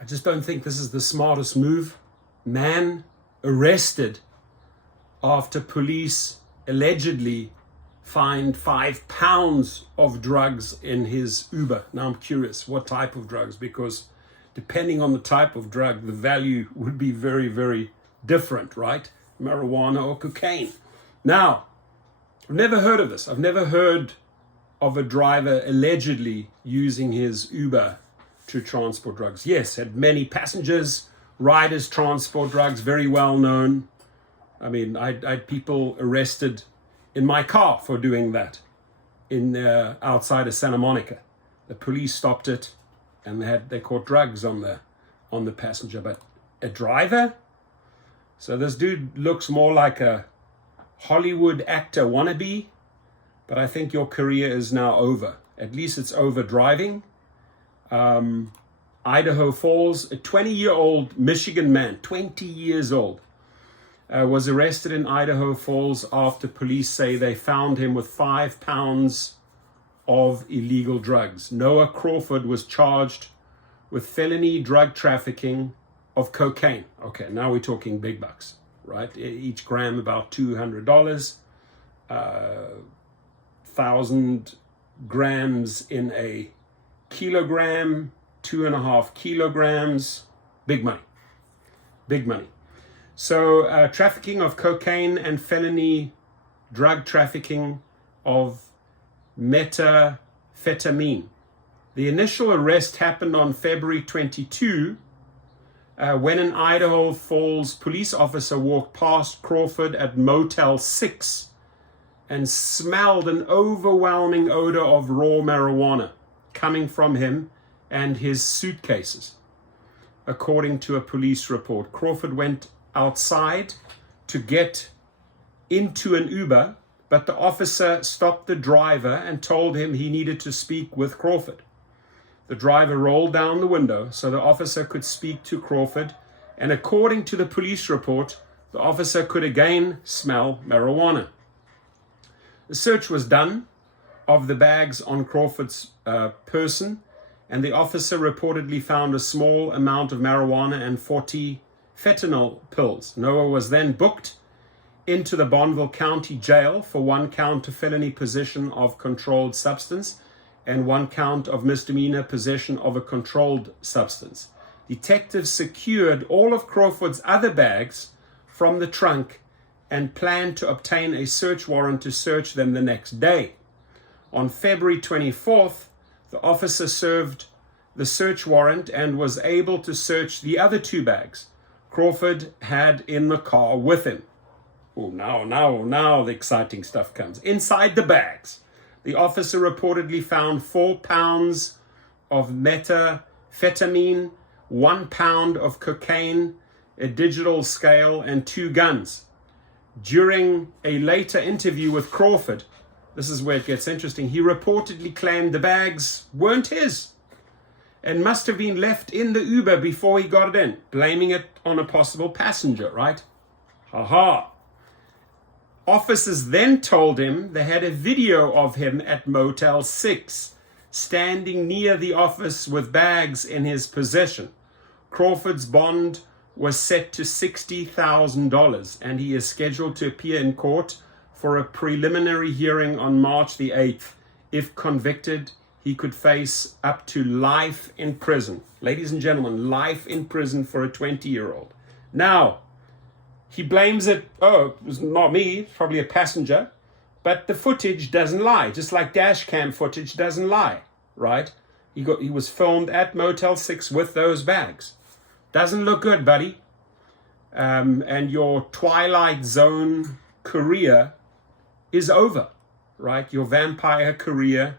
I just don't think this is the smartest move. Man arrested after police allegedly find 5 pounds of drugs in his Uber. Now I'm curious, what type of drugs? Because depending on the type of drug, the value would be very, very different, right? Marijuana or cocaine. Now, I've never heard of this. I've never heard of a driver allegedly using his Uber to transport drugs. Yes, had many passengers, riders transport drugs, very well known. I mean, I had people arrested in my car for doing that in outside of Santa Monica. The police stopped it and they caught drugs on the passenger, but a driver? So this dude looks more like a Hollywood actor wannabe, but I think your career is now over. At least it's over driving. Idaho Falls, a 20-year-old Michigan man, 20 years old, was arrested in Idaho Falls after police say they found him with 5 pounds of illegal drugs. Noah Crawford was charged with felony drug trafficking of cocaine. Okay, now we're talking big bucks, right? Each gram about $200, 1,000 grams in a kilogram, 2.5 kilograms, big money, big money. So trafficking of cocaine and felony drug trafficking of methamphetamine. The initial arrest happened on February 22 when an Idaho Falls police officer walked past Crawford at Motel 6 and smelled an overwhelming odor of raw marijuana coming from him and his suitcases. According to a police report, Crawford went outside to get into an Uber, but the officer stopped the driver and told him he needed to speak with Crawford. The driver rolled down the window so the officer could speak to Crawford, and according to the police report, the officer could again smell marijuana. The search was done of the bags on Crawford's person, and the officer reportedly found a small amount of marijuana and 40 fentanyl pills. Noah was then booked into the Bonneville County Jail for 1 count of felony possession of controlled substance and 1 count of misdemeanor possession of a controlled substance. Detectives secured all of Crawford's other bags from the trunk and planned to obtain a search warrant to search them the next day. On February 24th, the officer served the search warrant and was able to search the other 2 bags Crawford had in the car with him. Oh, now the exciting stuff comes. Inside the bags, the officer reportedly found 4 pounds of methamphetamine, 1 pound of cocaine, a digital scale, and 2 guns. During a later interview with Crawford, this is where it gets interesting, he reportedly claimed the bags weren't his and must have been left in the Uber before he got it in, blaming it on a possible passenger, right? Ha. Officers then told him they had a video of him at Motel 6, standing near the office with bags in his possession. Crawford's bond was set to $60,000, and he is scheduled to appear in court for a preliminary hearing on March the 8th. If convicted, he could face up to life in prison. Ladies and gentlemen, life in prison for a 20-year-old. Now, he blames it, it was not me, probably a passenger, but the footage doesn't lie, just like dash cam footage doesn't lie, right? He was filmed at Motel 6 with those bags. Doesn't look good, buddy. And your Twilight Zone career is over, right? Your vampire career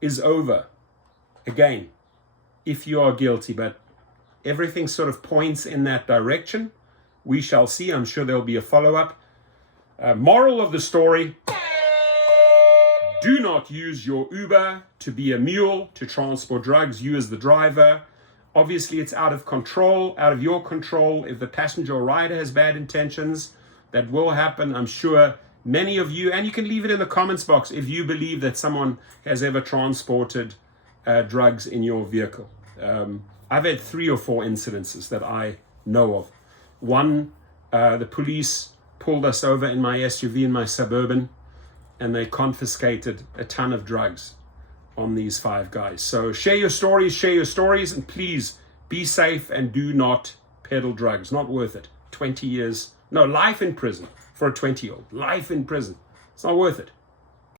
is over. Again, if you are guilty, but everything sort of points in that direction. We shall see. I'm sure there'll be a follow-up. Moral of the story: do not use your Uber to be a mule to transport drugs. You as the driver. Obviously, it's out of your control. If the passenger or rider has bad intentions, that will happen. I'm sure many of you, and you can leave it in the comments box if you believe that someone has ever transported drugs in your vehicle. I've had 3 or 4 incidences that I know of. One, the police pulled us over in my SUV in my Suburban, and they confiscated a ton of drugs on these 5 guys. So share your stories, and please be safe and do not peddle drugs. Not worth it. 20 years, no, life in prison for a 20-year-old. Life in prison. It's not worth it.